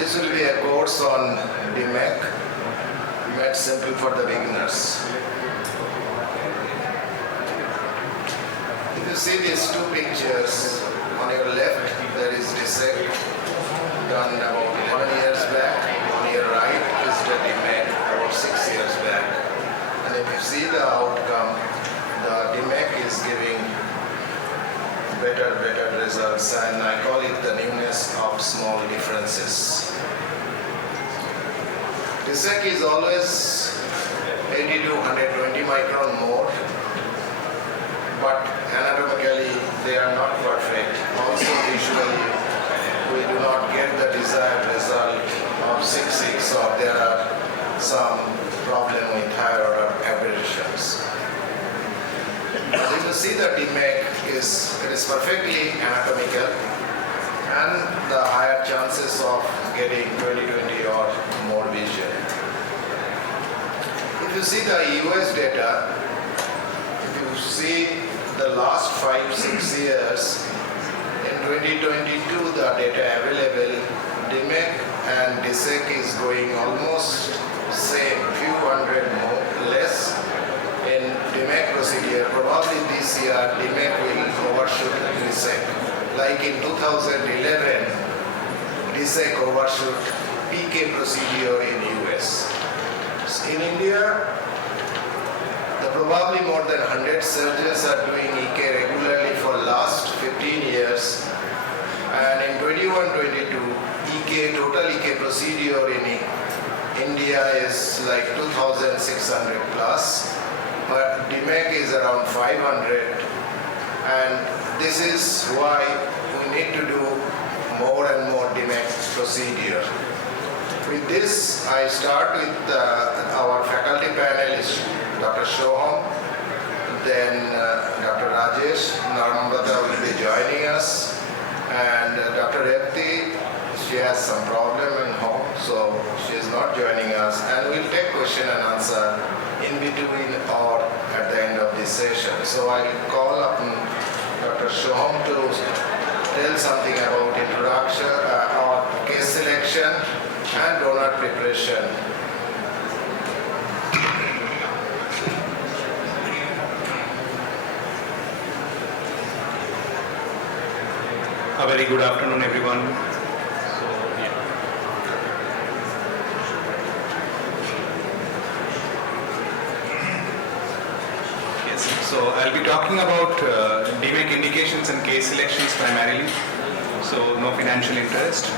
This will be a course on DMEK, made simple for the beginners. If you see these two pictures, on your left there is DSEK done about 11 years back, on your right is the DMEK about 6 years back. And if you see the outcome, the DMEK is giving better results, and I call it the newness of small differences. DSEK is always 80 to 120 micron more, but anatomically they are not perfect. Also visually we do not get the desired result of 6/6, or there are some problem with higher order aberrations. But if you see the DMEK it is perfectly anatomical, and the higher chances of getting 20/20 or more vision. If you see the US data, if you see the last 5-6 years, in 2022 the data available, DMEK and DSEK is going almost same, few hundred more less in DMEK procedure. Probably this year DMEK will overshoot DSEK. Like in 2011, DSEK overshoot PK procedure in US. In India, probably more than 100 surgeons are doing EK regularly for last 15 years. And in 21-22, total EK procedure in India is like 2,600 plus, but DMEK is around 500, and this is why we need to do more and more DMEK procedure. With this, I start with our faculty panelists, Dr. Shoham, then Dr. Rajesh Narambata will be joining us, and Dr. Repti, she has some problem in home, so she is not joining us, and we'll take question and answer in between or at the end of this session. So I will call upon Dr. Shoham to tell something about introduction or case selection and donor preparation. A very good afternoon, everyone. So I'll be talking about DMEK indications and case selections primarily. So no financial interest.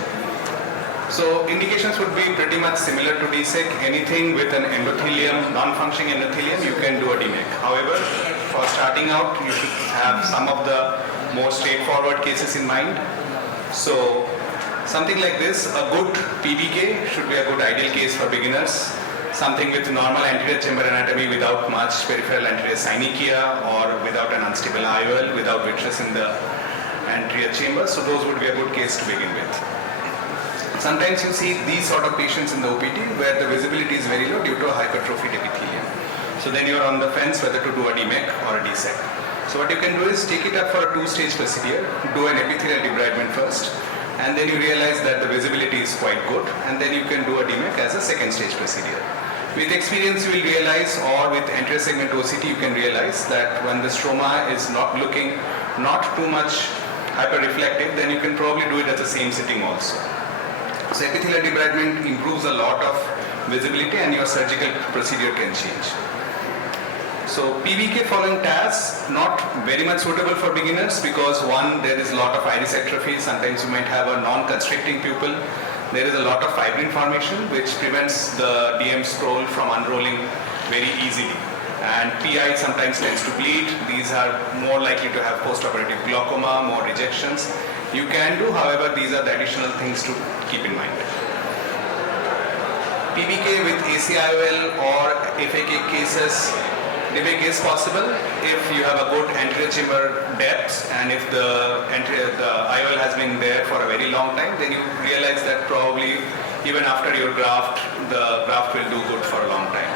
So indications would be pretty much similar to DSEK. Anything with an endothelium, non-functioning endothelium, you can do a DMEK. However, for starting out, you should have some of the more straightforward cases in mind. So something like this, a good PBK should be a good ideal case for beginners. Something with normal anterior chamber anatomy without much peripheral anterior synechia, or without an unstable IOL, without vitreous in the anterior chamber. So those would be a good case to begin with. Sometimes you see these sort of patients in the OPT where the visibility is very low due to a hypertrophied epithelium. So then you are on the fence whether to do a DMEK or a DSEK. So what you can do is take it up for a two-stage procedure, do an epithelial debridement first, and then you realize that the visibility is quite good, and then you can do a DMEK as a second stage procedure. With experience you will realize, or with anterior segment OCT you can realize that when the stroma is not looking not too much hyperreflective, then you can probably do it at the same sitting also. So epithelial debridement improves a lot of visibility and your surgical procedure can change. So PBK following TAS, not very much suitable for beginners because one, there is a lot of iris atrophy, sometimes you might have a non-constricting pupil. There is a lot of fibrin formation which prevents the DM scroll from unrolling very easily. And PI sometimes tends to bleed. These are more likely to have post-operative glaucoma, more rejections. You can do, however, these are the additional things to keep in mind. PBK with ACIOL or FAK cases, DMEK is possible if you have a good anterior chamber depth, and if the IOL has been there for a very long time, then you realize that probably even after your graft, the graft will do good for a long time.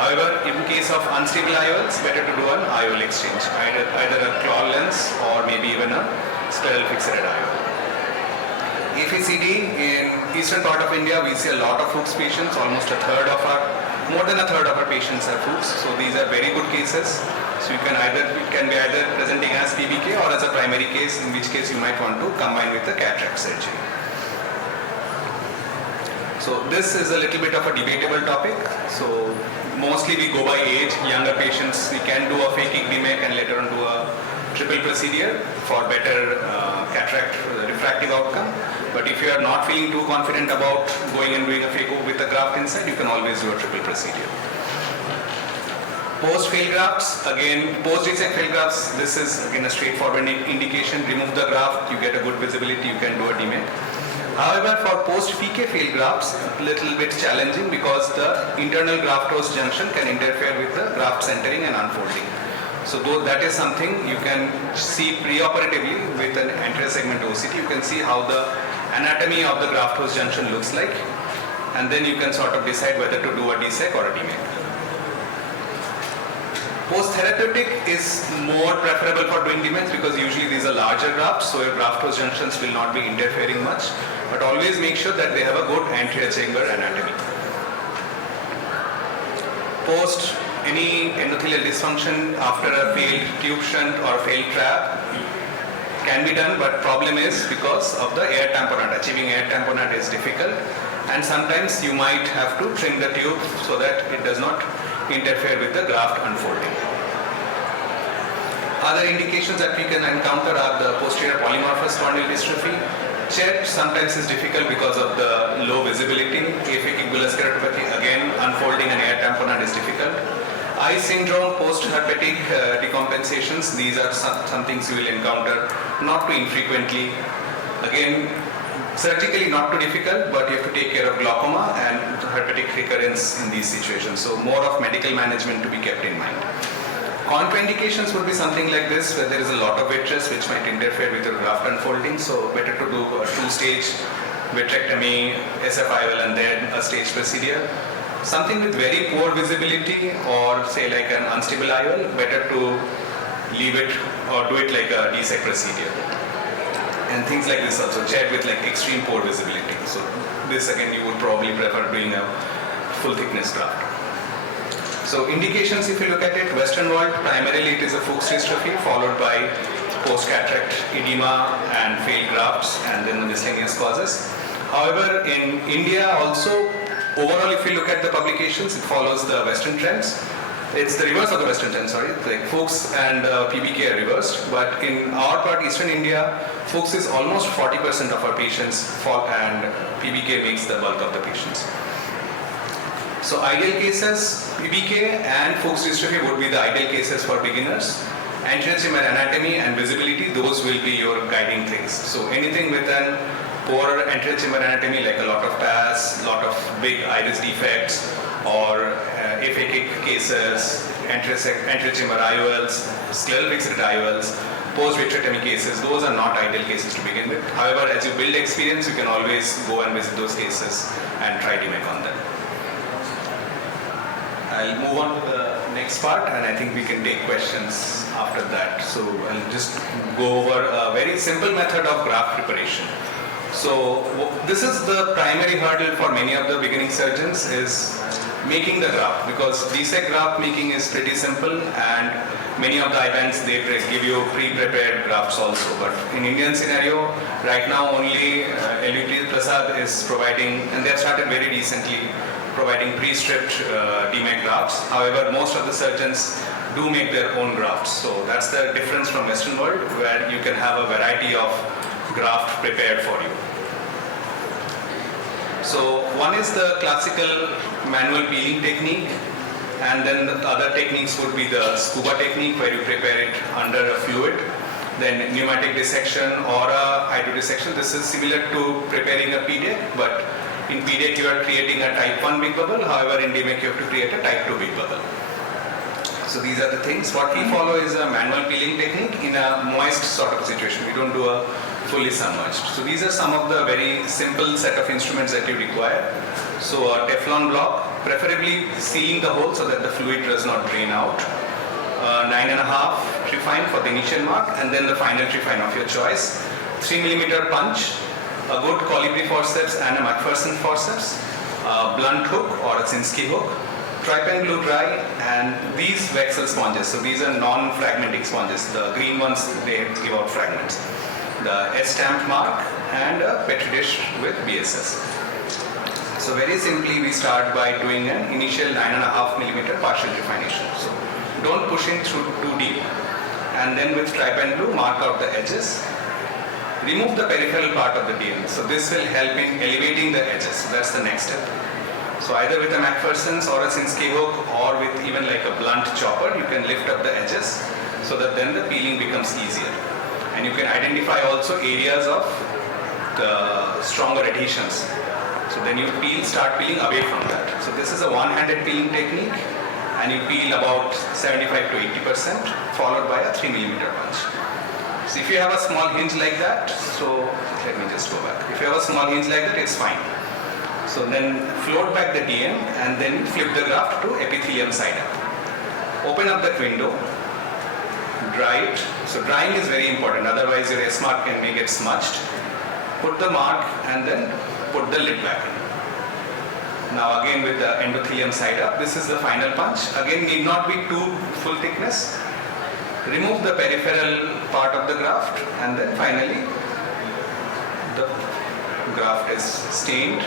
However, in case of unstable IOLs, better to do an IOL exchange, either a claw lens or maybe even a scleral fixated IOL. AFCD in eastern part of India, we see a lot of Fuchs patients. Almost more than a third of our patients are Fuchs. So these are very good cases. So it can be either presenting as PBK or as a primary case, in which case you might want to combine with the cataract surgery. So this is a little bit of a debatable topic. So mostly we go by age. Younger patients, we can do a phakic DMEK and later on do a triple procedure for better cataract refractive outcome. But if you are not feeling too confident about going and doing a phaco with a graft inside, you can always do a triple procedure. Post-fail grafts, again, post-DSEK fail grafts, this is again a straightforward indication. Remove the graft, you get a good visibility, you can do a DMEK. However, for post-PK fail grafts, a little bit challenging because the internal graft-host junction can interfere with the graft centering and unfolding. So though that is something you can see preoperatively with an anterior segment OCT, you can see how the anatomy of the graft-host junction looks like, and then you can sort of decide whether to do a DSEK or a DMEK. Post-therapeutic is more preferable for doing DMEKs because usually these are larger grafts, so your graft-host junctions will not be interfering much, but always make sure that they have a good anterior chamber anatomy. Post any endothelial dysfunction after a failed tube shunt or failed trap can be done, but problem is because of the air tamponade. Achieving air tamponade is difficult, and sometimes you might have to trim the tube so that it does not interfere with the graft unfolding. Other indications that we can encounter are the posterior polymorphous corneal dystrophy. CHET sometimes is difficult because of the low visibility. Aphakic bullous keratopathy, again, unfolding an air tamponade is difficult. Eye syndrome, post-herpetic decompensations, these are some things you will encounter not too infrequently. Again, surgically not too difficult, but you have to take care of glaucoma and herpetic recurrence in these situations. So more of medical management to be kept in mind. Contraindications would be something like this, where there is a lot of vitreous which might interfere with your graft unfolding. So better to do a two-stage vitrectomy, SFIOL, and then a stage procedure. Something with very poor visibility or say like an unstable IOL, better to leave it or do it like a DSEK procedure. And things like this also, CHED with like extreme poor visibility. So this again you would probably prefer doing a full thickness graft. So indications, if you look at it, Western world, primarily it is a Fuchs dystrophy followed by post-cataract edema and failed grafts and then the miscellaneous causes. However, in India also, overall if you look at the publications, it follows the Western trends. It's the reverse of the Western trend, sorry. Like Fuchs and PBK are reversed, but in our part, Eastern India, Fuchs is almost 40% of our patients and PBK makes the bulk of the patients. So ideal cases, PBK and Fuchs dystrophy would be the ideal cases for beginners. Anterior chamber anatomy and visibility, those will be your guiding things. So anything with an poor anterior chamber anatomy like a lot of TAS, lot of big iris defects, or aphakic cases, anterior chamber IOLs, scleral fixed IOLs, post-vitrectomy cases, those are not ideal cases to begin with. However, as you build experience, you can always go and visit those cases and try DMEK on them. I'll move on to the next part and I think we can take questions after that. So I'll just go over a very simple method of graft preparation. So this is the primary hurdle for many of the beginning surgeons is making the graft, because DSEK graft making is pretty simple and many of the IBANs they give you pre-prepared grafts also. But in Indian scenario, right now only LUT Prasad is providing, and they have started very recently, providing pre-stripped DMEK grafts. However, most of the surgeons do make their own grafts. So that's the difference from Western world, where you can have a variety of graft prepared for you. So one is the classical manual peeling technique, and then the other techniques would be the scuba technique where you prepare it under a fluid, then pneumatic dissection or a hydrodissection. This is similar to preparing a PDEC, but in PDEC you are creating a type 1 big bubble, however in DMEK you have to create a type 2 big bubble. So these are the things. What we follow is a manual peeling technique in a moist sort of situation. We don't do a fully submerged. So these are some of the very simple set of instruments that you require. So a Teflon block, preferably sealing the hole so that the fluid does not drain out. 9.5 trephine for the initial mark, and then the final trephine of your choice. 3mm punch, a good colibri forceps and a McPherson forceps, a blunt hook or a Sinskey hook, Trypan glue dry, and these Vexel sponges. So these are non-fragmenting sponges. The green ones, they give out fragments. The S-stamp mark and a petri dish with BSS. So very simply, we start by doing an initial 9.5 millimeter partial refination. So don't push in through too deep, and then with Trypan glue mark out the edges. Remove the peripheral part of the DM. So this will help in elevating the edges. So that's the next step. So either with a McPherson's or a Sinskey hook, or with even like a blunt chopper, you can lift up the edges so that then the peeling becomes easier. And you can identify also areas of the stronger adhesions. So then you start peeling away from that. So this is a one-handed peeling technique, and you peel about 75 to 80%, followed by a 3 millimeter punch. So if you have a small hinge like that, so let me just go back. If you have a small hinge like that, it's fine. So then float back the DM, and then flip the graft to epithelium side up. Open up that window, dry it. So drying is very important, otherwise your S mark can make it smudged. Put the mark and then put the lid back in. Now again with the endothelium side up, this is the final punch. Again, need not be too full thickness. Remove the peripheral part of the graft, and then finally the graft is stained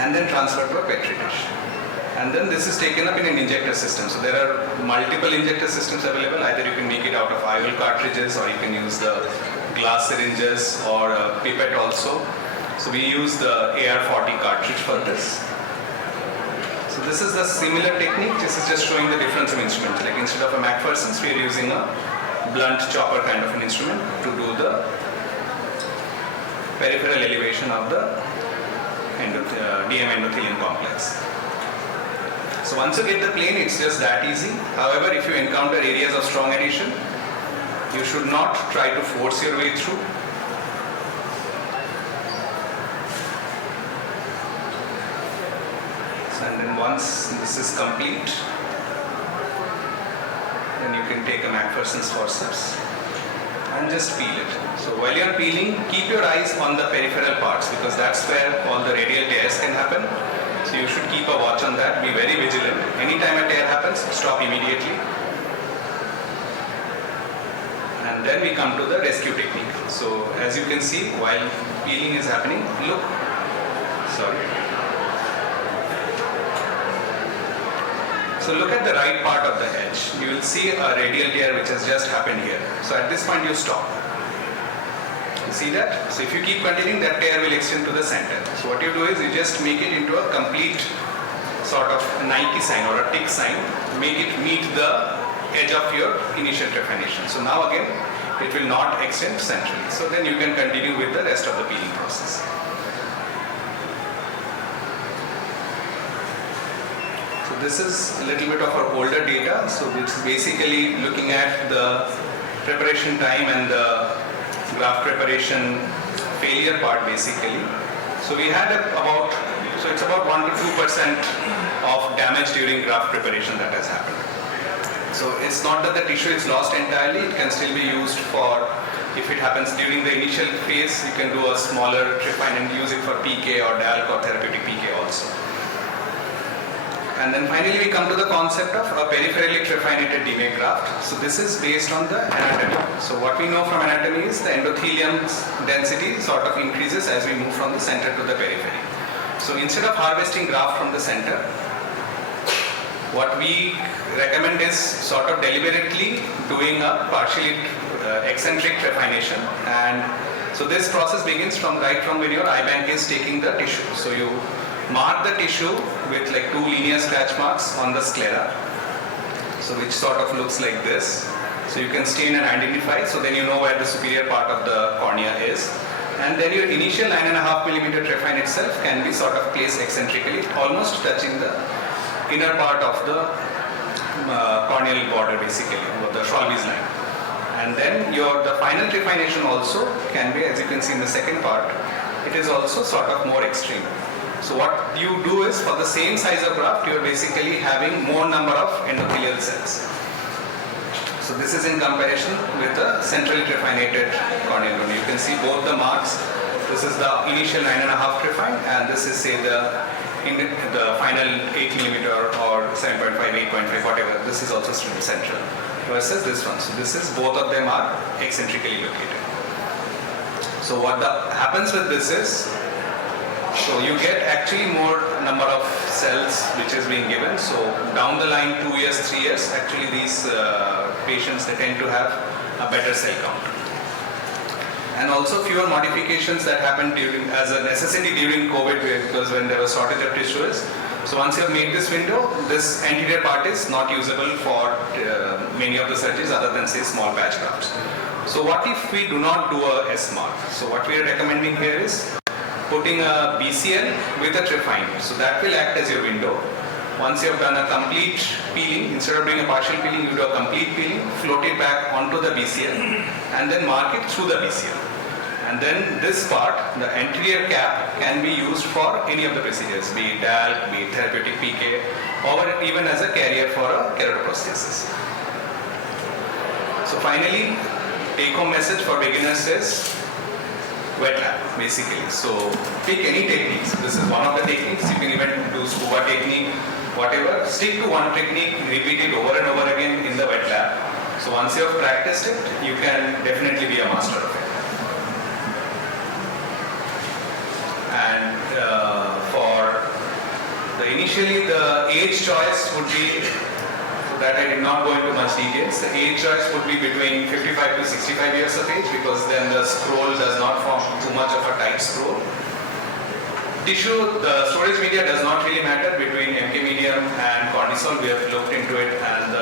and then transferred to a petri dish. And then this is taken up in an injector system. So there are multiple injector systems available. Either you can make it out of IOL cartridges, or you can use the glass syringes or a pipette also. So we use the AR40 cartridge for this. So this is the similar technique. This is just showing the difference of instruments. Like instead of a McPherson's, we are using a blunt chopper kind of an instrument to do the peripheral elevation of the DM endothelium complex. So once you get the plane, it's just that easy. However, if you encounter areas of strong adhesion, you should not try to force your way through. And then once this is complete, then you can take a McPherson's forceps and just peel it. So while you are peeling, keep your eyes on the peripheral parts, because that's where all the radial tears can happen. So you should keep a watch on that, be very vigilant. Anytime a tear happens, stop immediately. And then we come to the rescue technique. So as you can see, while peeling is happening, look, So look at the right part of the edge. You will see a radial tear which has just happened here. So at this point you stop. You see that? So if you keep continuing, that tear will extend to the center. So what you do is you just make it into a complete sort of Nike sign or a tick sign. Make it meet the edge of your initial trepanation. So now again, it will not extend centrally. So then you can continue with the rest of the peeling process. This is a little bit of our older data, so it's basically looking at the preparation time and the graft preparation failure part basically. So we had it's about 1 to 2% of damage during graft preparation that has happened. So it's not that the tissue is lost entirely, it can still be used for, if it happens during the initial phase, you can do a smaller trepine and use it for PK or DALC or therapeutic PK also. And then finally we come to the concept of a peripherally trephinated DMEK graft. So this is based on the anatomy. So what we know from anatomy is the endothelium's density sort of increases as we move from the center to the periphery. So instead of harvesting graft from the center, what we recommend is sort of deliberately doing a partially eccentric trephination. And so this process begins right from when your eye bank is taking the tissue. So you mark the tissue with like 2 linear scratch marks on the sclera, so which sort of looks like this. So you can stain and identify, so then you know where the superior part of the cornea is. And then your initial 9.5 millimeter trephine itself can be sort of placed eccentrically, almost touching the inner part of the corneal border basically, or the Schwalbe's line. And then the final trephination also can be, as you can see in the second part, it is also sort of more extreme. So what you do is, for the same size of graft, you are basically having more number of endothelial cells. So this is in comparison with the centrally trephinated corneal. You can see both the marks this is the initial 9.5 trephine, and this is say the final 8 millimeter or 7.5, 8.5, whatever. This is also central versus this one. So this is, both of them are eccentrically located. So what happens with this is, so you get actually more number of cells which is being given. So down the line, 2 years, 3 years, actually these patients, they tend to have a better cell count. And also fewer modifications that happened during, as a necessity during COVID, because when there was shortage of tissues. So once you have made this window, this anterior part is not usable for many of the surgeries other than say small patch grafts. So what if we do not do a S-mark? So what we are recommending here is putting a BCL with a trephine. So that will act as your window. Once you have done a complete peeling, instead of doing a partial peeling, you do a complete peeling, float it back onto the BCL and then mark it through the BCL. And then this part, the anterior cap, can be used for any of the procedures, be it DAL, be it therapeutic PK, or even as a carrier for a keratoprosthesis. So finally, take-home message for beginners is wet lab, basically. So pick any techniques. This is one of the techniques. You can even do scuba technique, whatever. Stick to one technique, repeat it over and over again in the wet lab. So once you have practiced it, you can definitely be a master of it. And for the initially, the age choice would be, that I did not go into much details. The age choice would be between 55 to 65 years of age, because then the scroll does not form too much of a tight scroll. Tissue, the storage media does not really matter between MK medium and cortisol. We have looked into it, and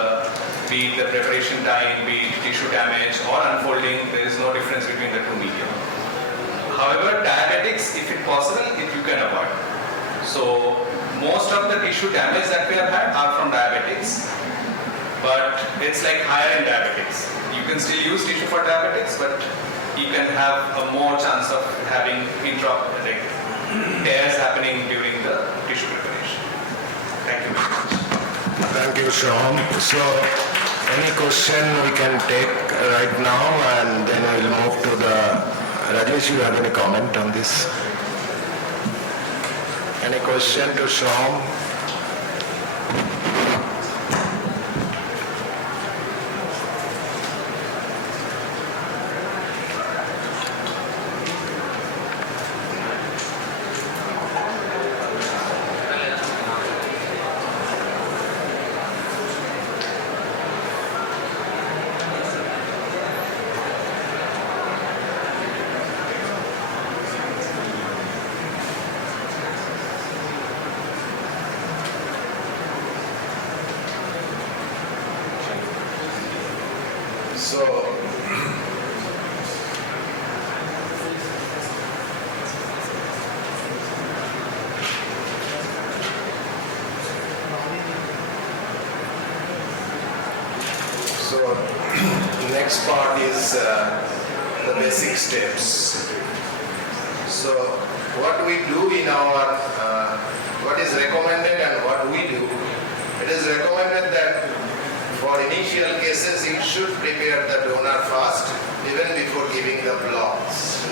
be it the preparation time, be it tissue damage or unfolding, there is no difference between the two media. However, diabetics, if it possible, if you can avoid. So most of the tissue damage that we have had are from diabetics, but it's like higher in diabetics. You can still use tissue for diabetics, but you can have a more chance of having like tears happening during the tissue preparation. Thank you very much. Thank you, Shom. So, any question we can take right now, and then we'll move to the... Rajesh, you have any comment on this? Any question to Shom? So next part is the basic steps. So what we do in our, what is recommended and what we do, it is recommended that for initial cases you should prepare the donor first even before giving the blocks,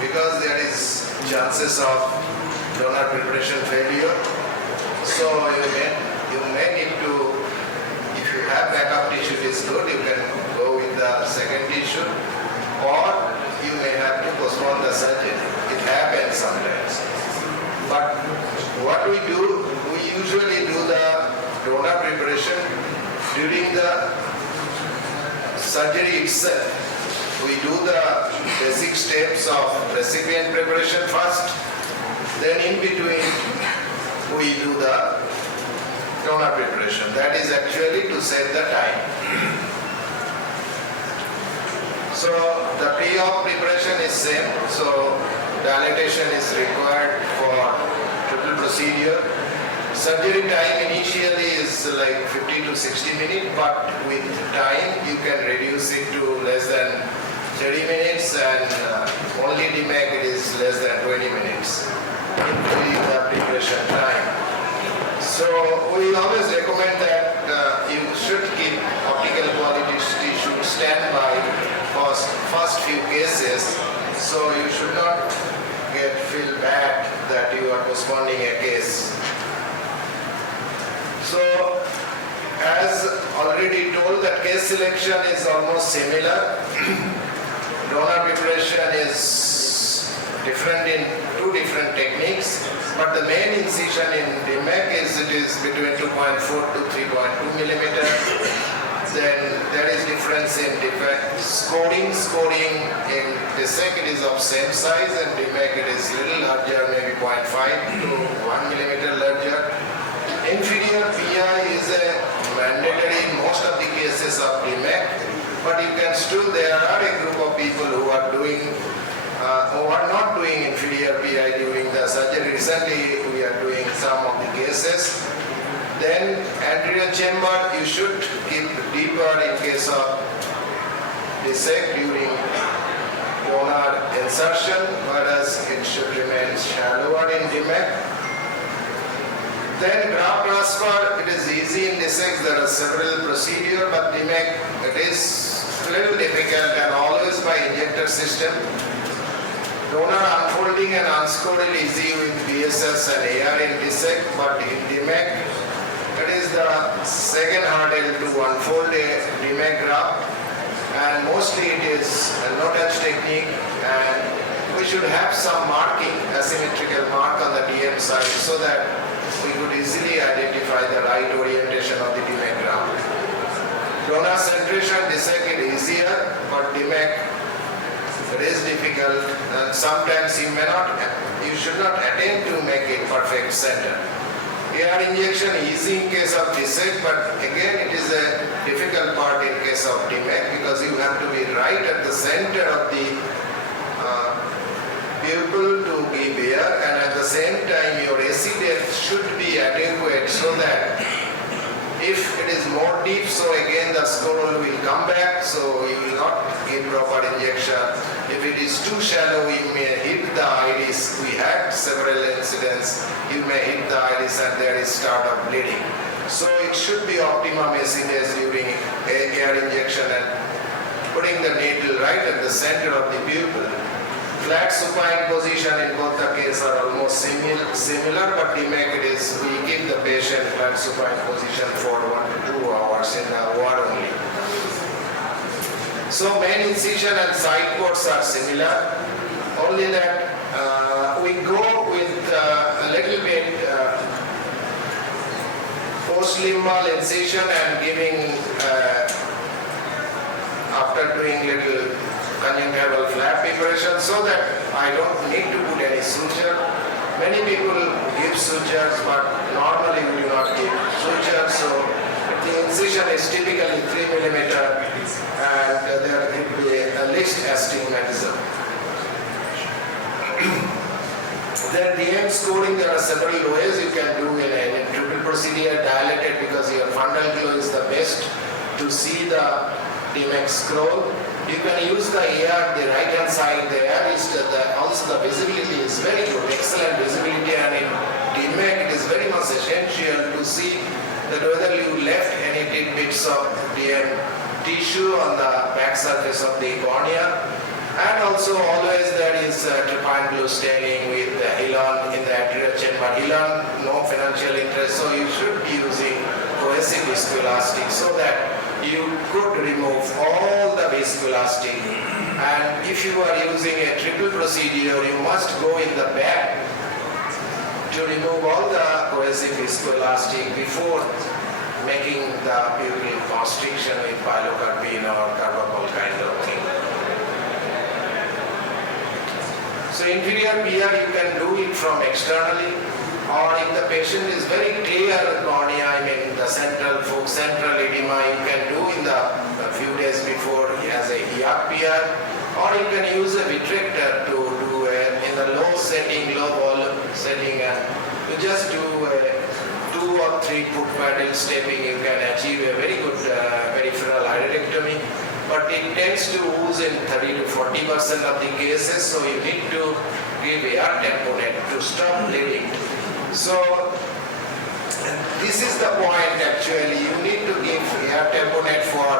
because there is chances of donor preparation failure. So you may need to, if you have backup tissue, it is good, you can go with the second tissue, or you may have to postpone the surgery. It happens sometimes. But what we do, we usually do the donor preparation during the surgery itself. We do the basic steps of recipient preparation first, then in between we do the donor preparation. That is actually to save the time. So the pre-op preparation is same. So dilatation is required for total procedure. Surgery time initially is like 50 to 60 minutes, but with time you can reduce it to less than 30 minutes, and only DMEK is less than 20 minutes, including the preparation time. So we always recommend that you should keep optical quality tissue standby for first few cases. So you should not corresponding a case. So, as already told, that case selection is almost similar. Donor preparation is different in two different techniques, but the main incision in DMEK is between 2.4 to 3.2 millimeter. Then there is difference in scoring. Scoring in DSEK it is of same size, and DMEK it is little larger, maybe 0.5 to 1 millimeter larger. Inferior PI is a mandatory in most of the cases of DMEK, but you can still, there are a group of people who are doing, who are not doing inferior PI during the surgery. Recently we are doing some of the cases. Then anterior chamber you should keep deeper in case of DSEK during donor insertion, whereas it should remain shallower in DMEK. Then graft transfer, it is easy in DSEK. There are several procedures, but DMEK it is a little difficult and always by injector system. Donor unfolding and unscored is easy with BSS and AR in DSEK, but in DMEK it is the second hurdle to unfold a DMEK graft, and mostly it is a no-touch technique, and we should have some marking, asymmetrical mark on the DM side so that we could easily identify the right orientation of the DMEK graft. Donor centration, DSEK is easier, but DMEK it is difficult, and sometimes you should not attempt to make it perfect center. AR injection easy in case of DSEK, but again it is a difficult part in case of DMEK because you have to be right at the center of the pupil to give air, and at the same time your AC depth should be adequate so that if it is more deep, so again the scroll will come back, so you will not give proper injection. If it is too shallow, you may hit the iris. We had several incidents. You may hit the iris and there is start of bleeding. So it should be optimum AC during air injection and putting the needle right at the center of the pupil. Flat supine position in both the cases are almost similar, but DMEK it is we keep the patient flat supine position for 1 to 2 hours in the ward only. So main incision and side ports are similar, only that we go with a little bit post-limbal incision and giving after doing little conjunctival flap preparation so that I don't need to put any suture. Many people give sutures, but normally we do not give sutures, so the incision is typically 3 millimeter and there could be a least astigmatism. Then DM scoring, there are several ways you can do in a triple procedure, dilated because your fundal glow is the best to see the DMEK scroll. You can use the AR, the right hand side. The AR is also the visibility is very good, excellent visibility, and in DMEK it is very much essential to see that whether you left any tidbits of DM tissue on the back surface of the cornea, and also always there is trypan blue staining with the Hilon in the anterior chamber. Hilon, no financial interest, so you should be using cohesive viscoelastic so that you could remove all the viscoelastic. And if you are using a triple procedure, you must go in the back to remove all the cohesive viscoelastic before making the pupil constriction with pilocarpine or carbapol kind of thing. So inferior PR you can do it from externally, or if the patient is very clear cornea, I mean the central edema, you can do in the few days before as a ER PR, or you can use a vitrector to do in the low setting, low volume setting, and you just do a 2 or 3 foot pedal stepping, you can achieve a very good peripheral iridectomy. But it tends to ooze in 30 to 40% of the cases, so you need to give AR tamponade to stop bleeding. So this is the point actually, you need to give AR tamponade for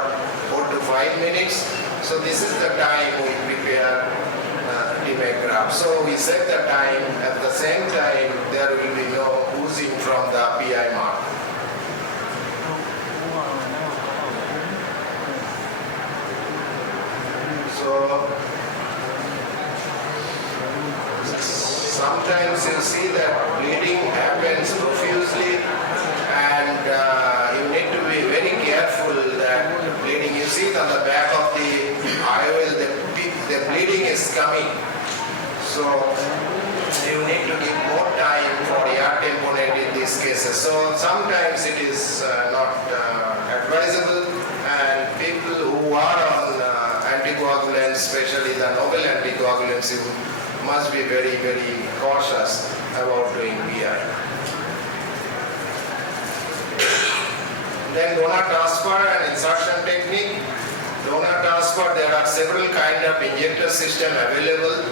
4 to 5 minutes. So this is the time we prepare DMEK graft. So we set the time, at the same time there will sometimes you see that bleeding happens profusely, and you need to be very careful that bleeding. You see it on the back of the IOL, the bleeding is coming. So you need to give more time for air tamponade in these cases. So sometimes it is not advisable, and people who are on anticoagulants, especially the novel anticoagulants, you must be very, very cautious about doing PI. Then donor transfer and insertion technique. Donor transfer, there are several kind of injector system available.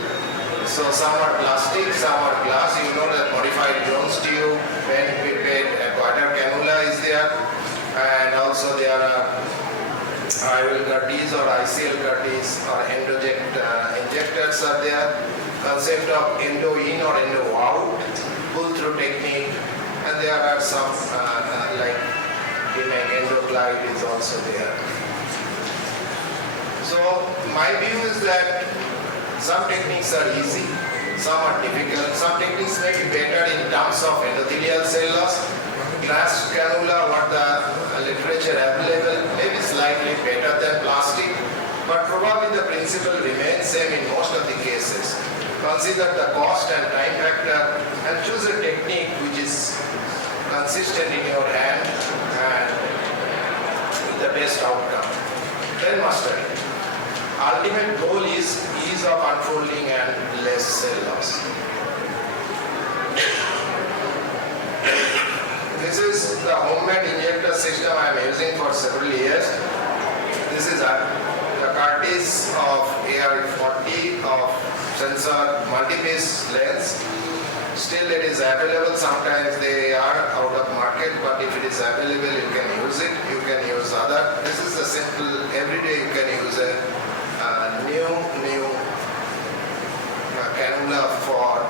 So some are plastic, some are glass. You know that modified Jones tube, pen pipette, a quarter cannula is there, and also there are IOL gurties or ICL gurties or endoject injectors are there. Concept of endo in or endo out, pull through technique, and there are some like DMEK endoglide is also there. So my view is that some techniques are easy, some are difficult. Some techniques may be better in terms of endothelial cell loss. Glass cannula, what the literature available, may be slightly better than plastic, but probably the principle remains same in most of the cases. Consider the cost and time factor and choose a technique which is consistent in your hand and the best outcome. Then master it. Ultimate goal is ease of unfolding and less cell loss. This is the homemade injector system I am using for several years. This is the cartridge of AR40 of sensor multi-piece lens. Still it is available. Sometimes they are out of market, but if it is available you can use it. You can use other. This is the simple, every day you can use a new cannula for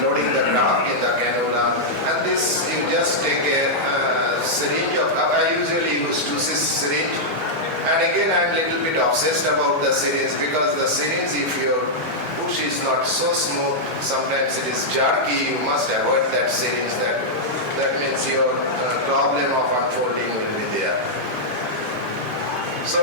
loading the drug in the cannula, and this you just take a syringe of, I usually use 2cc syringe, and again I am a little bit obsessed about the syringe because the syringe, if your push is not so smooth, sometimes it is jerky, you must avoid that syringe. That means your problem of unfolding will be there. So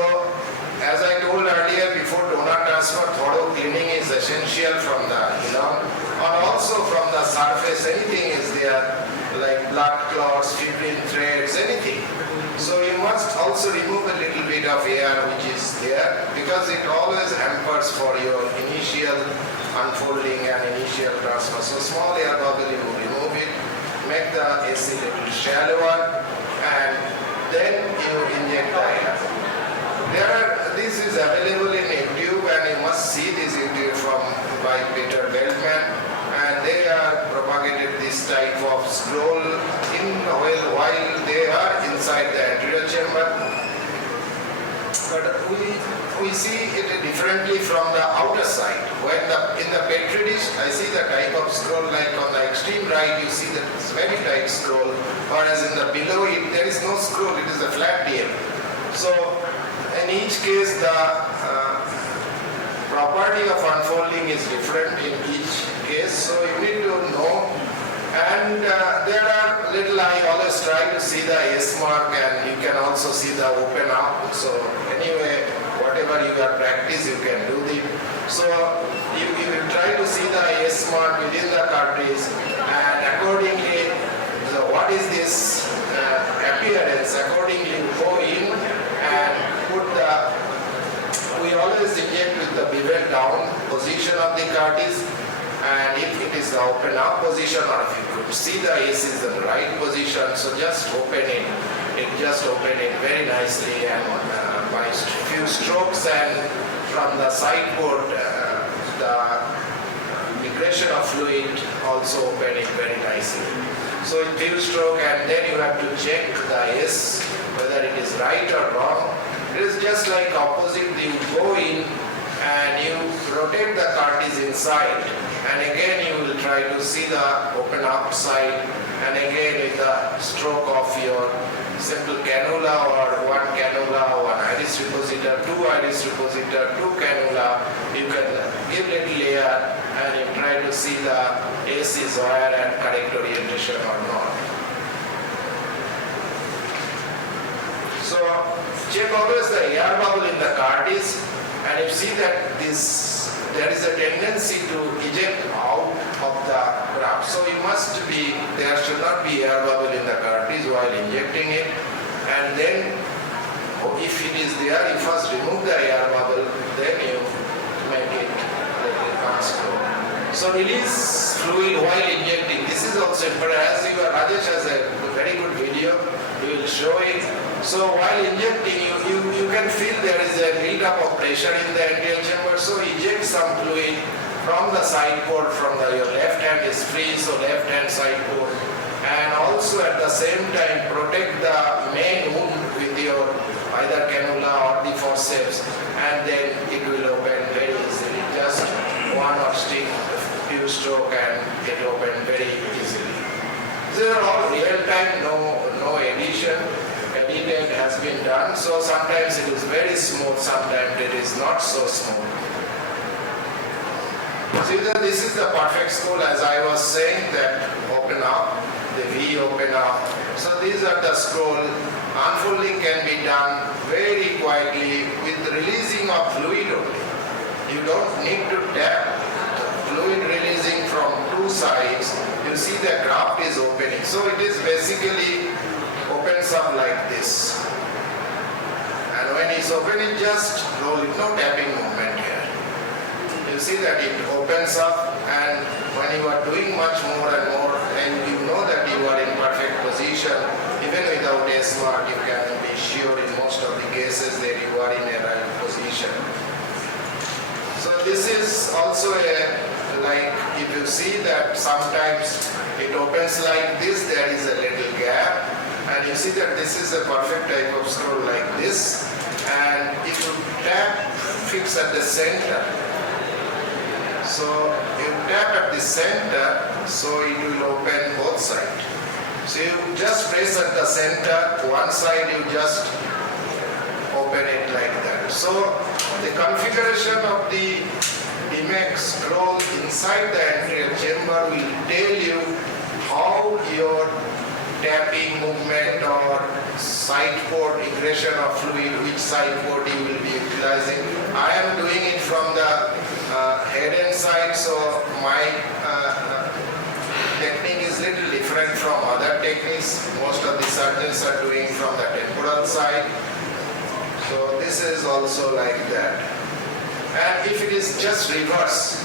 as I told earlier, before donor transfer, thorough cleaning is essential from the elon, or also from the surface. Anything is there, like blood clots, fibrin threads, anything. So you must also remove a little bit of air which is there, because it always hampers for your initial unfolding and initial transfer. So small air bubble, you remove it, make the AC little shallower, and then you inject the air. This is available in YouTube, and you must see this YouTube by Peter Geldman, and they are propagated this type of scroll while they are inside the anterior chamber. But we see it differently from the outer side. When in the petri dish, I see the type of scroll, like on the extreme right, you see that it's very tight scroll, whereas in the below it, there is no scroll, it is a flat DM. So in each case, the property of unfolding is different in each case, so you need to know. And there are little, I always try to see the S mark, and you can also see the open up. So anyway, whatever you are practice, you can do it. So you will try to see the S mark within the cartridge, and accordingly, so what is this appearance? Accordingly, you go in and put the, we always inject with the bevel down position of the cartridge, and if it is the open up position, or if you could see the ace is the right position, so just open it. It just open it very nicely, and by few strokes, and from the side port, the migration of fluid also open it very nicely. So in few stroke, and then you have to check the S whether it is right or wrong. It is just like opposite. You go in and you rotate the cartridge inside, and again you will try to see the open up side, and again with the stroke of your simple cannula, or one cannula, one iris repositor, two iris repositor, two cannula, you can give little air and you try to see the AC is wire at correct orientation or not. So check always the air bubble in the cartridge, and you see that there is a tendency to eject out of the graft. So there should not be air bubble in the cartridge while injecting it, and then if it is there, you first remove the air bubble, then you make it unscrew. So release fluid while injecting. This is also important. As Rajesh has a very good video, he will show it. So while injecting, you can feel there is a build-up of pressure in the anterior chamber. So eject some fluid from the side port, your left hand is free, so left hand side port. And also at the same time, protect the main wound with your either cannula or the forceps, and then it will open very easily. Just one or stick, few stroke, and it open very easily. These are all real time, no edition. Edited has been done, so sometimes it is very smooth, sometimes it is not so smooth. See that this is the perfect scroll, as I was saying, that open up, the V open up. So these are the scroll. Unfolding can be done very quietly with releasing of fluid only. You don't need to tap. Fluid releasing from two sides. You see the graft is opening. So it is basically opens up like this. And when it's opening, just roll it, no tapping movement here. You see that it opens up, and when you are doing much more and more, and you know that you are in perfect position, even without S-mark, you can be sure in most of the cases that you are in a right position. So this is also if you see that sometimes it opens like this, there is a little gap, and you see that this is a perfect type of screw like this, and if you tap, fix at the center. So you tap at the center, so it will open both sides. So you just press at the center, one side you just open it like that. So the configuration of the DMEK scroll inside the anterior chamber will tell you how your tapping movement or side port ingression of fluid, which side port you will be utilizing. I am doing it from the head and side, so my technique is little different from other techniques. Most of the surgeons are doing from the temporal side. So this is also like that. And if it is just reverse,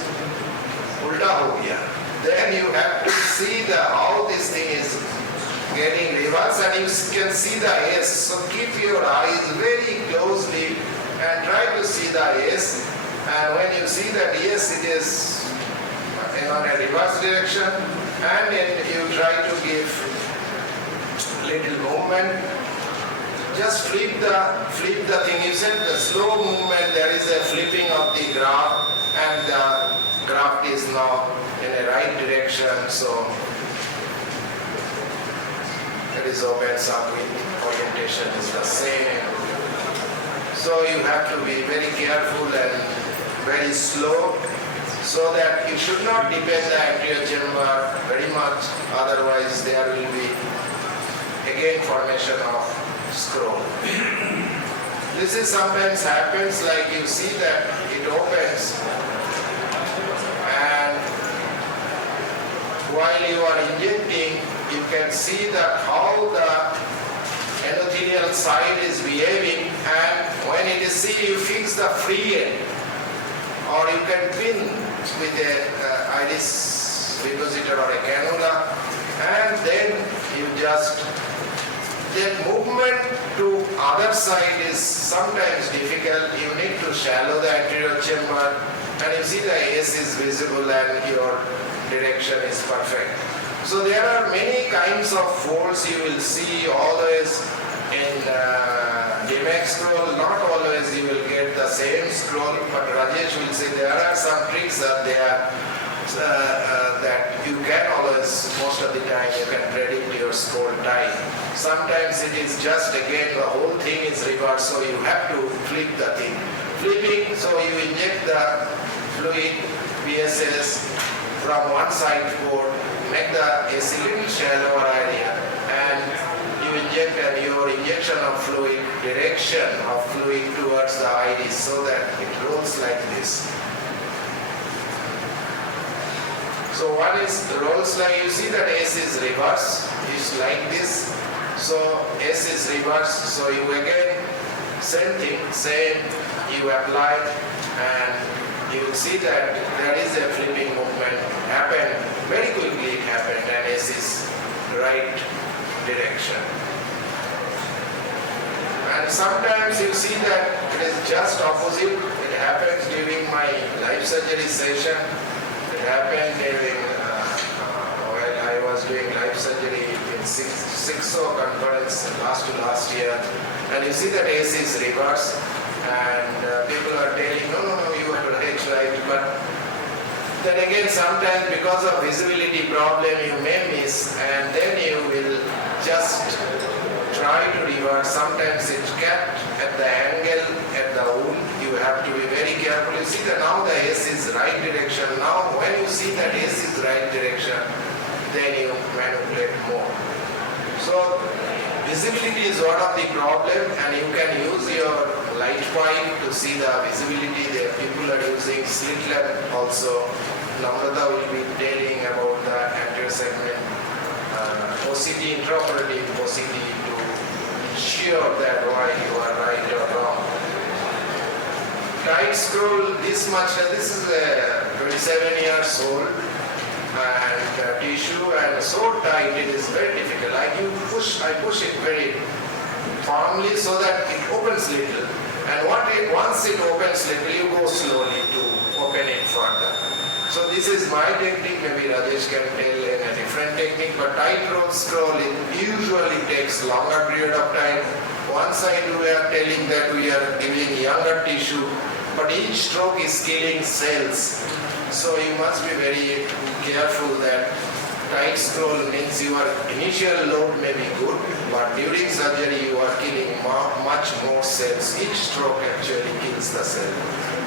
ulta ho gaya, then you have to see how this thing is getting reverse, and you can see the S. So keep your eyes very closely and try to see the S. And when you see that yes, it is in a reverse direction, and then you try to give little movement. Just flip the thing. You said the slow movement, there is a flipping of the graft, and the graft is now in a right direction, so it is opens up with orientation is the same. So you have to be very careful and very slow, so that you should not depend the anterior chamber very much, otherwise there will be again formation of scroll. This is sometimes happens, like you see that it opens, and while you are injecting, you can see that how the endothelial side is behaving, and when it is seen, you fix the free end, or you can pin with a iris depositor or a cannula, and then you just, that movement to other side is sometimes difficult. You need to shallow the anterior chamber, and you see the S is visible and your direction is perfect. So there are many kinds of folds you will see always in DMEK scroll. Not always you will get the same scroll, but Rajesh will say there are some tricks that that you can always, most of the time you can predict your scroll time. Sometimes it is just again the whole thing is reversed, so you have to flip the thing. Flipping, so you inject the fluid, PSS, from one side port, make the AC little shallower area, and you inject, and your injection of fluid, direction of fluid towards the iris so that it rolls like this. So one is rolls like, you see that S is reverse, it's like this. So S is reverse, so you again, same thing, same, you apply, and you will see that there is a flipping movement happened, very quickly it happened, and S is right direction. And sometimes you see that it is just opposite. It happens during my life surgery session. It happened during, while I was doing life surgery in 6O conference last year. And you see that AC is reverse. And people are telling, no, you are right. But then again, sometimes because of visibility problem, you may miss. And then you will just try to reverse. Sometimes it's kept at the angle at the wound. You have to be very careful. You see that now the S is right direction. Now when you see that S is right direction, then you manipulate more. So visibility is one of the problem, and you can use your light pipe to see the visibility. There people are using slit lamp also. Namrata will be telling about the anterior segment OCT, intraoperative OCT, to ensure that why you are right or wrong. Tight scroll this much, this is a 27 years old, and tissue, and so tight it is very difficult. I push it very firmly so that it opens little, and once it opens little, you go slowly to open it further. So this is my technique. Maybe Rajesh can tell in a different technique, but tight rope scroll it usually takes longer period of time. One side we are telling that we are giving younger tissue, but each stroke is killing cells. So you must be very careful that tight scroll means your initial load may be good, but during surgery you are killing much more cells. Each stroke actually kills the cell.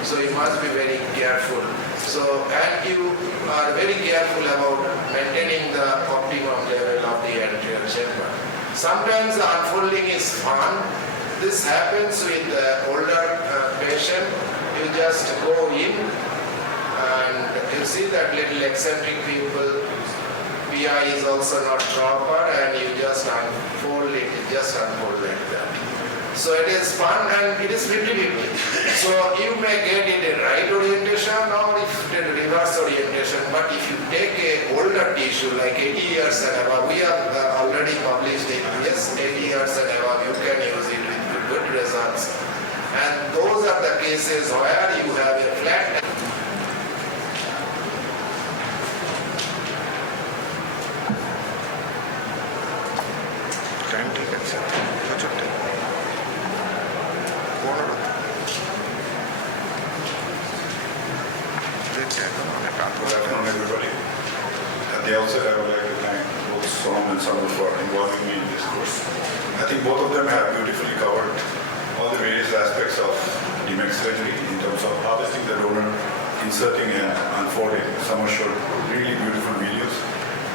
So you must be very careful. So, and you are very careful about maintaining the optimum level of the anterior chamber. Sometimes the unfolding is fun. This happens with the older patient. You just go in, and you see that little eccentric people. PI is also not proper, and you just unfold it, just unfold like that. So it is fun, and it is 50-50. So you may get it in right orientation or if it reverse orientation, but if you take a older tissue like 80 years and above, we have already published it, yes, 80 years and above, you can use it with good results. And those are the cases where you have a flat. Good afternoon, everybody. At the outset, I would like to thank both Som and Samu for involving me in this course. I think both of them have beautifully covered all the various aspects of DMEK surgery in terms of harvesting the donor, inserting and unfolding. Samu showed really beautiful videos.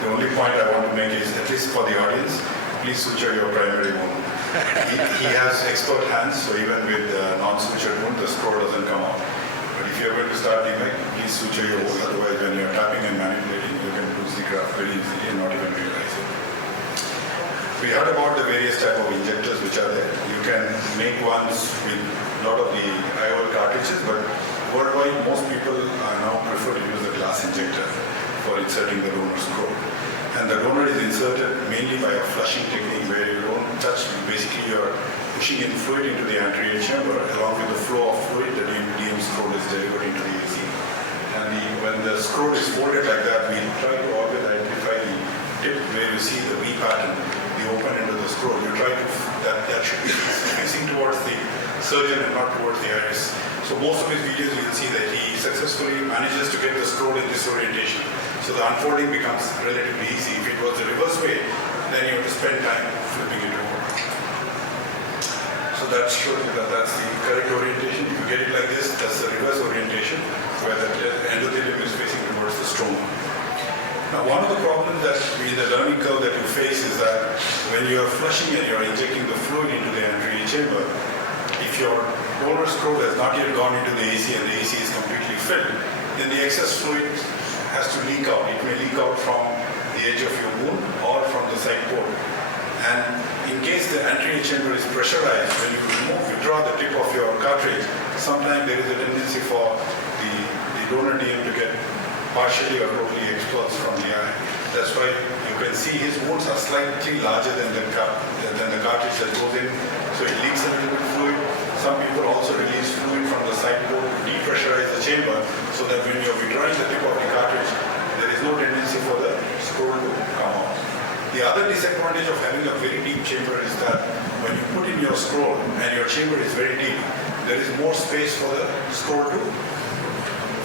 The only point I want to make is, at least for the audience, please suture your primary wound. He has expert hands, so even with non-sutured wound, the scroll doesn't come out. But if you're going to start DMEK, please suture your wound. Otherwise, when you're tapping and manipulating, you can lose the graft very easily and not even realize it. We heard about the various type of injectors which are there. You can make ones with a lot of the IOL cartridges, but worldwide, most people now prefer to use the glass injector for inserting the donor scroll. And the donor is inserted mainly by a flushing technique where you don't touch, basically you're pushing in fluid into the anterior chamber. Along with the flow of fluid, the DM scroll is delivered into the AC. And when the scroll is folded like that, we try to always identify the tip where you see the V pattern, the open end of the scroll. You try to, that should be facing towards the surgeon and not towards the iris. So most of his videos you will see that he successfully manages to get the scroll in this orientation. So the unfolding becomes relatively easy. If it was the reverse way, then you have to spend time flipping it over. So that shows you that that's the correct orientation. If you get it like this, that's the reverse orientation, where the endothelium is facing towards the stroma. Now, one of the problems that in the learning curve that you face is that when you are flushing and you're injecting the fluid into the anterior chamber, if your donor scroll has not yet gone into the AC and the AC is completely filled, then the excess fluid has to leak out. It may leak out from the edge of your wound or from the side port. And in case the anterior chamber is pressurized, when you withdraw the tip of your cartridge, sometimes there is a tendency for the donor DM to get partially or totally expulsed from the eye. That's why you can see his wounds are slightly larger than the cartridge that goes in, so it leaks a little bit fluid. Some people also release fluid from the side port to depressurize the chamber, so that when you're withdrawing the tip of the cartridge, there is no tendency for the scroll to come out. The other disadvantage of having a very deep chamber is that when you put in your scroll and your chamber is very deep, there is more space for the scroll to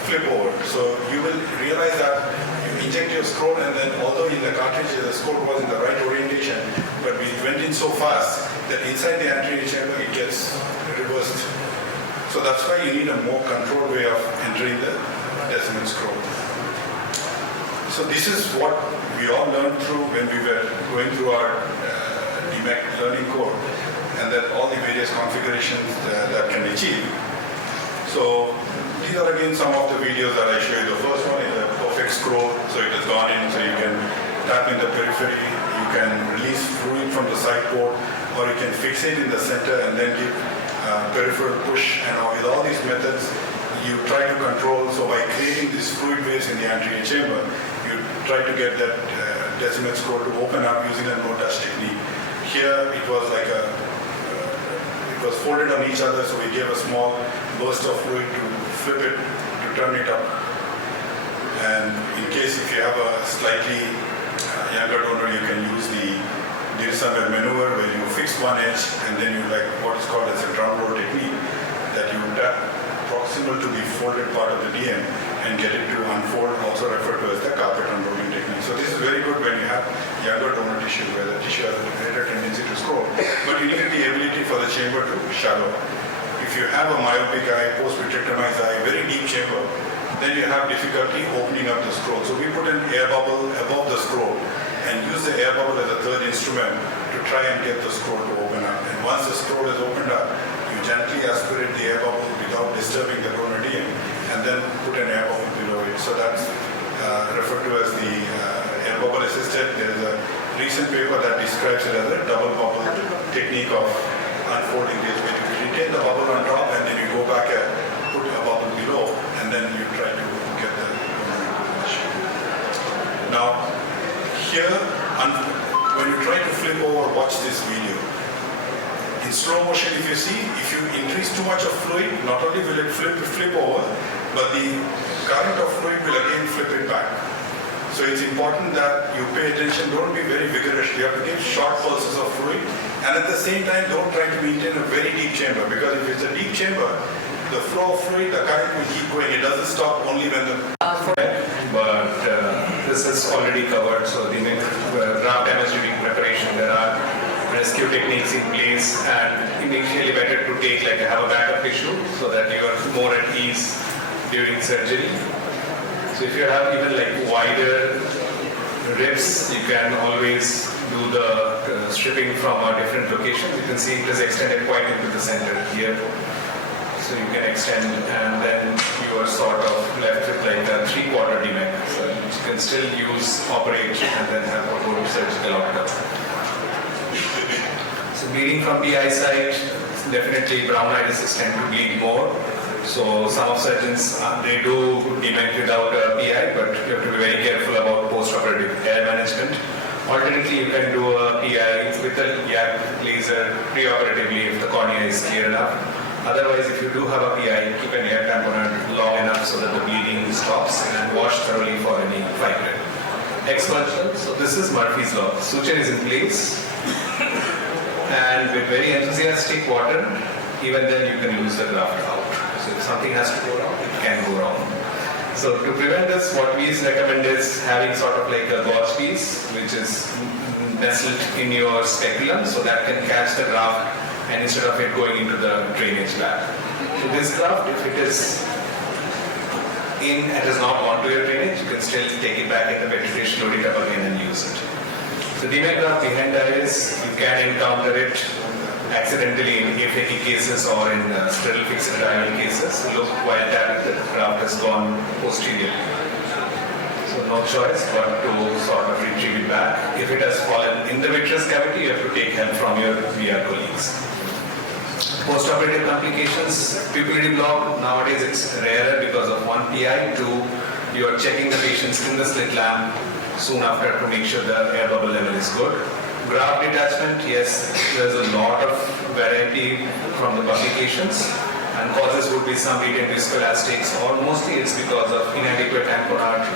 flip over. So you will realize that you inject your scroll, and then although in the cartridge the scroll was in the right orientation, but we went in so fast that inside the anterior chamber it gets reversed. So that's why you need a more controlled way of entering the decimal scroll. So this is what we all learned through when we were going through our DMEK learning code, and that all the various configurations that can achieve. So these are again some of the videos that I show you. The first one is a perfect scroll, so it has gone in, so you can tap in the periphery, you can release fluid from the side port, or you can fix it in the center and then give peripheral push. And with all these methods, you try to control. So by creating these fluid waves in the anterior chamber, you try to get that decimal scroll to open up using a no-touch technique. Here it was like it was folded on each other, so we gave a small burst of fluid to flip it, to turn it up. And in case if you have a slightly younger donor, you can use there is some maneuver where you fix one edge and then you like what is called as a drum roll technique, that you tap proximal to the folded part of the DM and get it to unfold, also referred to as the carpet unrolling technique. So this is very good when you have younger donor tissue, where the tissue has a greater tendency to scroll, but you need the ability for the chamber to shallow. If you have a myopic eye, post-vitrectomized eye, very deep chamber, then you have difficulty opening up the scroll. So we put an air bubble above the scroll and use the air bubble as a third instrument to try and get the scroll to open up. And once the scroll is opened up, you gently aspirate the air bubble without disturbing the donor DM, and then put an air bubble below it. So that's referred to as the air bubble assisted. There is a recent paper that describes it as a double bubble technique of unfolding this, where you retain the bubble on top and then you go back and put a bubble below, and then you try to get the donor into the machine. Now, here, when you try to flip over, watch this video. In slow motion, if you see, if you increase too much of fluid, not only will it flip over, but the current of fluid will again flip it back. So it's important that you pay attention, don't be very vigorous. You have to give short pulses of fluid, and at the same time, don't try to maintain a very deep chamber, because if it's a deep chamber, the flow of fluid, the current will keep going. It doesn't stop only when the... But this is already covered, so the graft damage during preparation, there are rescue techniques in place, and initially better to take have a backup tissue so that you are more at ease during surgery. So if you have even wider ribs, you can always do the stripping from a different location. You can see it is extended quite into the center here. So you can extend, and then you are sort of left with a 3/4 DMEK. So you can still operate and then have a good surgical outcome. So bleeding from the eye side, definitely brown irises tend to bleed more. So some of surgeons, they do DMEK without a PI, but you have to be very careful about post-operative air management. Alternatively, you can do a PI with a YAG laser preoperatively if the cornea is clear enough. Otherwise, if you do have a PI, keep an air tamponade long enough so that the bleeding stops, and wash thoroughly for any fibrin. Expulsion, so this is Murphy's law. Suture is in place, and with very enthusiastic water, even then you can lose the graft out. So if something has to go wrong, it can go wrong. So to prevent this, what we recommend is having sort of a gauze piece, which is nestled in your speculum, so that can catch the graft, and instead of it going into the drainage bag. So this graft, if it is in and has not gone to your drainage, you can still take it back in the petri dish, load it up again and use it. So DMEK graft behind that is you can encounter it accidentally in AIOC cases or in sterile fixed dial cases. Look while that the graft has gone posteriorly. So no choice but to sort of retrieve it back. If it has fallen in the vitreous cavity, you have to take help from your VR colleagues. Post-operative complications, pupillary block, nowadays it's rarer because of one PI. Two, you are checking the patient's in the slit lamp soon after to make sure the air bubble level is good. Graft detachment, yes, there's a lot of variety from the publications, and causes would be some retained viscoelastics, or mostly it's because of inadequate tamponade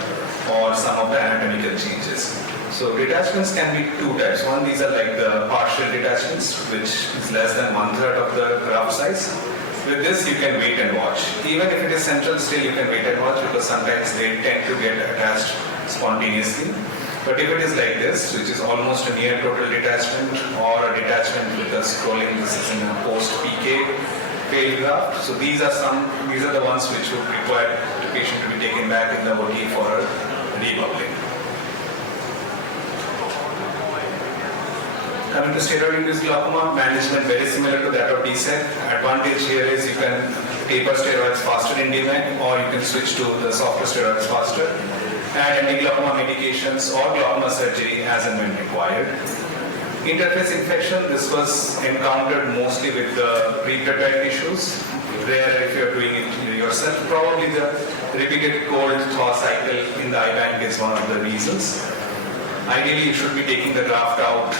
or some of the anatomical changes. So detachments can be two types. One, these are like the partial detachments, which is less than 1/3 of the graft size. With this, you can wait and watch. Even if it is central, still you can wait and watch because sometimes they tend to get attached spontaneously. But if it is like this, which is almost a near total detachment or a detachment with a scrolling, this is in a post-PK failed graft. So these are the ones which would require the patient to be taken back in the OT for a rebubbling. Coming to steroid-induced glaucoma, management very similar to that of DSEC. Advantage here is you can taper steroids faster in DMEK, or you can switch to the softer steroids faster. And anti-glaucoma medications or glaucoma surgery as and when required. Interface infection, this was encountered mostly with the pre-prepared tissues. Rare if you're doing it yourself. Probably the repeated cold thaw cycle in the eye bank is one of the reasons. Ideally, you should be taking the graft out,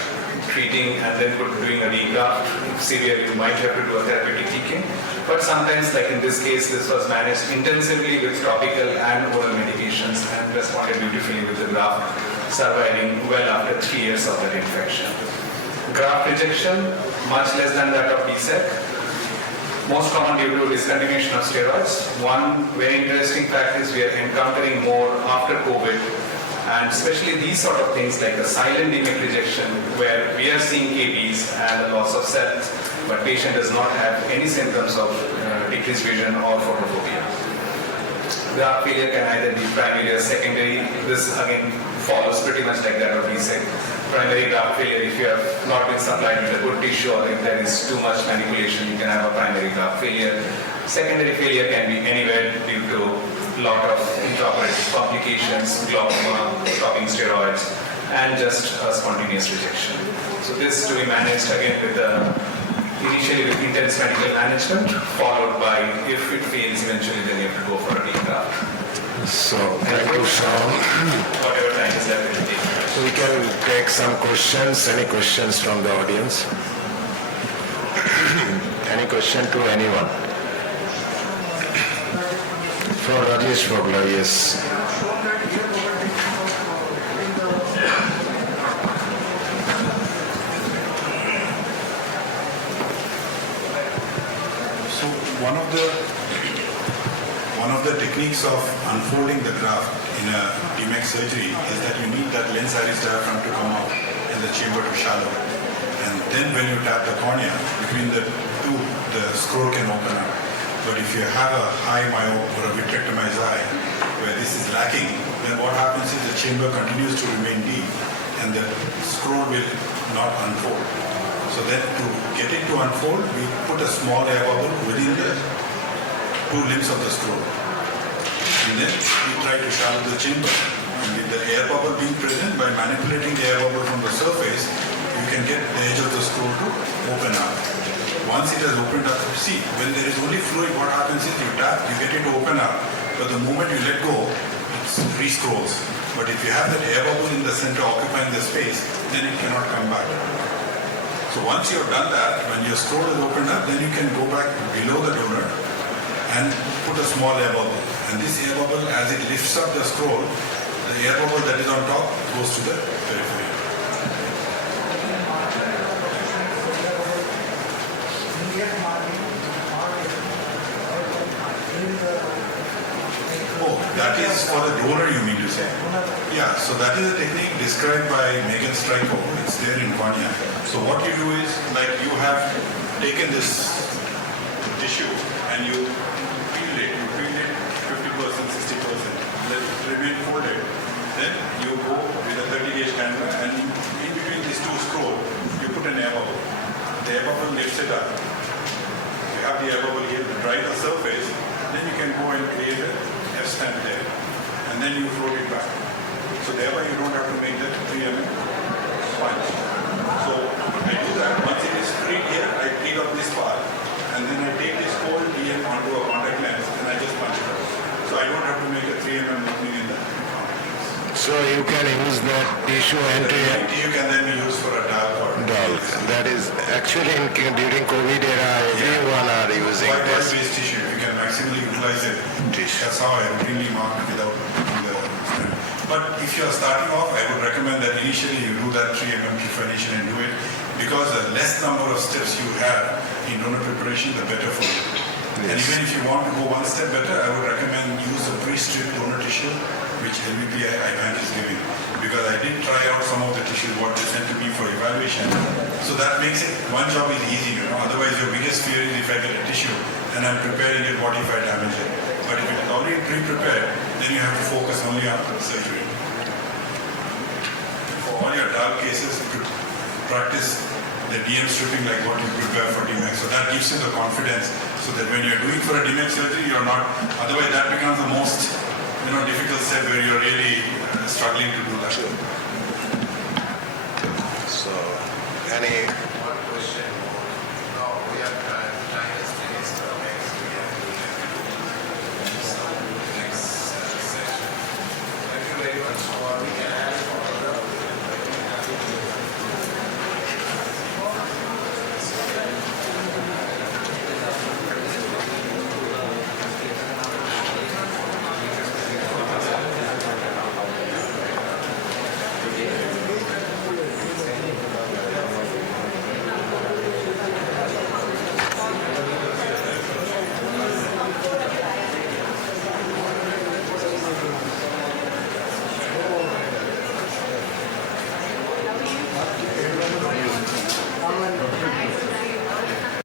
treating, and then doing a regraft. If severe, you might have to do a therapeutic TK. But sometimes, like in this case, this was managed intensively with topical and oral medications and responded beautifully with the graft surviving well after 3 years of that infection. Graft rejection, much less than that of DSEC. Most common due to discontinuation of steroids. One very interesting fact is we are encountering more after COVID, and especially these sort of things like the silent DMEK rejection, where we are seeing KBs and the loss of cells, but patient does not have any symptoms of decreased vision or photophobia. Graft failure can either be primary or secondary. This again follows pretty much like that of DSEC. Primary graft failure, if you have not been supplied with a good tissue or if there is too much manipulation, you can have a primary graft failure. Secondary failure can be anywhere due to lot of intraoperative complications, glaucoma, stopping steroids, and just a spontaneous rejection. So this to be managed again with initially with intense medical management, followed by, if it fails eventually, then you have to go for a regraft. So, thank you, Sean. Whatever time is left, it will take. We can take some questions. Any questions from the audience? Any question to anyone? For Rajesh Vogla, yes. So one of the techniques of unfolding the graft in a DMEK surgery is that you need that lens iris diaphragm to come out and the chamber to shallow. And then when you tap the cornea, between the two, the scroll can open up. But if you have a high myope or a vitrectomized eye where this is lacking, then what happens is the chamber continues to remain deep and the scroll will not unfold. So then to get it to unfold, we put a small air bubble within the two limbs of the scroll. And then we try to shallow the chamber. And with the air bubble being present, by manipulating the air bubble from the surface, you can get the edge of the scroll to open up. Once it has opened up, see, when there is only fluid, what happens is you tap, you get it to open up. But the moment you let go, it re-scrolls. But if you have that air bubble in the center occupying the space, then it cannot come back. So once you have done that, when your scroll is opened up, then you can go back below the donor and put a small air bubble. And this air bubble, as it lifts up the scroll, the air bubble that is on top goes to the periphery. Oh, that is for the donor, you mean to say? Yeah, so that is a technique described by Megan Stryko. It's there in cornea. So what you do is, like you have taken this tissue and you peel it 50%. let it remain folded. Then you go with a 30 gauge cannula and in between these two screws, you put an air bubble. The air bubble lifts it up. You have the air bubble here to dry the surface, then you can go and create a F-stand there. And then you float it back. So thereby you don't have to make that 3 mm punch. So I do that. Once it is free here, I take up this part. And then I take this whole DM onto a contact lens and I just punch it out. So I don't have to make a 3 mm opening in that. So you can use that tissue entry. You can then be used for a dial or That is actually during COVID era, everyone are using this. White-based tissue. You can maximally utilize it. That's how I routinely mark without the stand. But if you are starting off, I would recommend that initially you do that 3 mm preparation and do it because the less number of steps you have in donor preparation, the better for you. And even if you want to go one step better, I would recommend use a pre-stripped donor tissue, which LVPI IBAN is giving. Because I did try out some of the tissues what they sent to me for evaluation. So that makes it, one job is easy, Otherwise your biggest fear is if I get a tissue and I'm preparing it, what if I damage it? But if it is already pre-prepared, then you have to focus only on surgery. For all your dark cases, practice the DM stripping like what you prepare for DMEK. So that gives you the confidence so that when you're doing for a DMEK surgery, you're not, otherwise that becomes the most difficult step where you're really struggling to do that. So, any